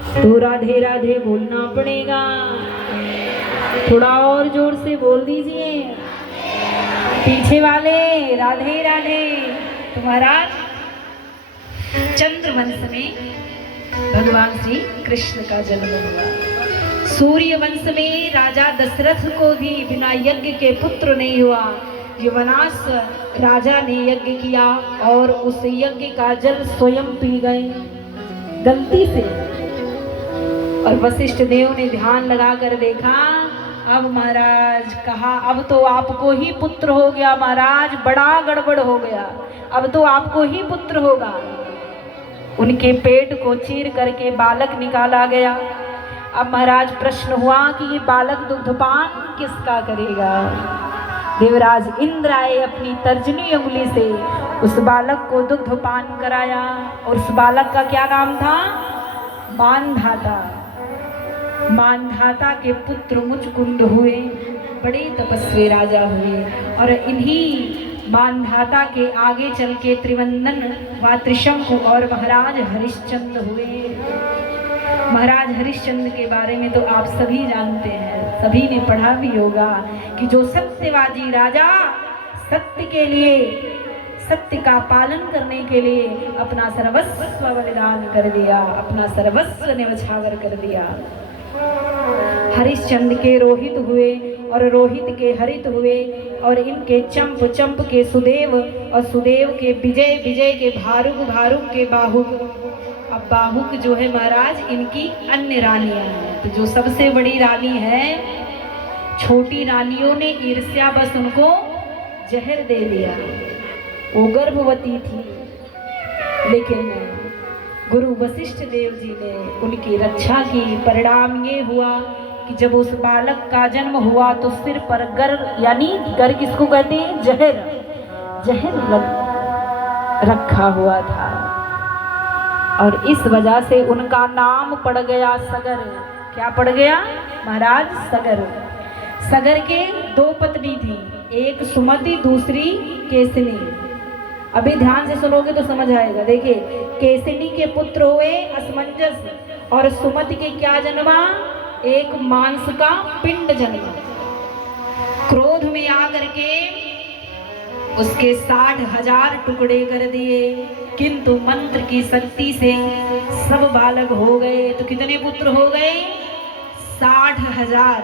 तो राधे राधे बोलना पड़ेगा, थोड़ा और जोर से बोल दीजिए। पीछे वाले राधे राधे। तो महाराज चंद्रवंश में भगवान श्री कृष्ण का जन्म हुआ। सूर्य वंश में राजा दशरथ को भी बिना यज्ञ के पुत्र नहीं हुआ। यवनाश राजा ने यज्ञ किया और उस यज्ञ का जल स्वयं पी गए गलती से। और वशिष्ठ देव ने ध्यान लगा कर देखा, अब महाराज कहा अब तो आपको ही पुत्र हो गया महाराज, बड़ा गड़बड़ हो गया, अब तो आपको ही पुत्र होगा। उनके पेट को चीर करके बालक निकाला गया। अब महाराज प्रश्न हुआ कि ये बालक दुग्धपान किसका करेगा। देवराज इंद्र आए, अपनी तर्जनी उंगली से उस बालक को दुग्धपान कराया। और उस बालक का क्या नाम था? मानधाता। मानधाता के पुत्र मुचकुंद हुए, बड़े तपस्वी राजा हुए। और इन्हीं मानधाता के आगे चल के त्रिवंदन व त्रिशंकु और महाराज हरिश्चंद्र हुए। महाराज हरिश्चंद्र के बारे में तो आप सभी जानते हैं, सभी ने पढ़ा भी होगा कि जो सत्यवादी राजा सत्य के लिए, सत्य का पालन करने के लिए अपना सर्वस्व बलिदान कर दिया, अपना सर्वस्व न्यौछावर कर दिया। हरिश्चंद्र के रोहित हुए और रोहित के हरित हुए और इनके चंप, चंप के सुदेव और सुदेव के विजय, विजय के भारुक, भारुक के बाहुक। अब बाहुक जो है महाराज इनकी अन्य रानियां हैं। तो जो सबसे बड़ी रानी है, छोटी रानियों ने ईर्ष्या बस उनको जहर दे दिया। वो गर्भवती थी, लेकिन गुरु वशिष्ठ देव जी ने उनकी रक्षा की। परिणाम ये हुआ कि जब उस बालक का जन्म हुआ तो सिर पर गर, यानी गर किसको कहते हैं? जहर, जहर रखा हुआ था। और इस वजह से उनका नाम पड़ गया सगर। क्या पड़ गया महाराज? सगर। सगर के दो पत्नी थी, एक सुमति, दूसरी केसनी। अभी ध्यान से सुनोगे तो समझ आएगा। देखिए, केसनी के पुत्र हुए असमंजस और सुमति के क्या जन्मा? एक मांस का पिंड जन्मा। क्रोध में आकर के उसके 60,000 टुकड़े कर दिए, किंतु मंत्र की शक्ति से सब बालक हो गए। तो कितने पुत्र हो गए? 60,000।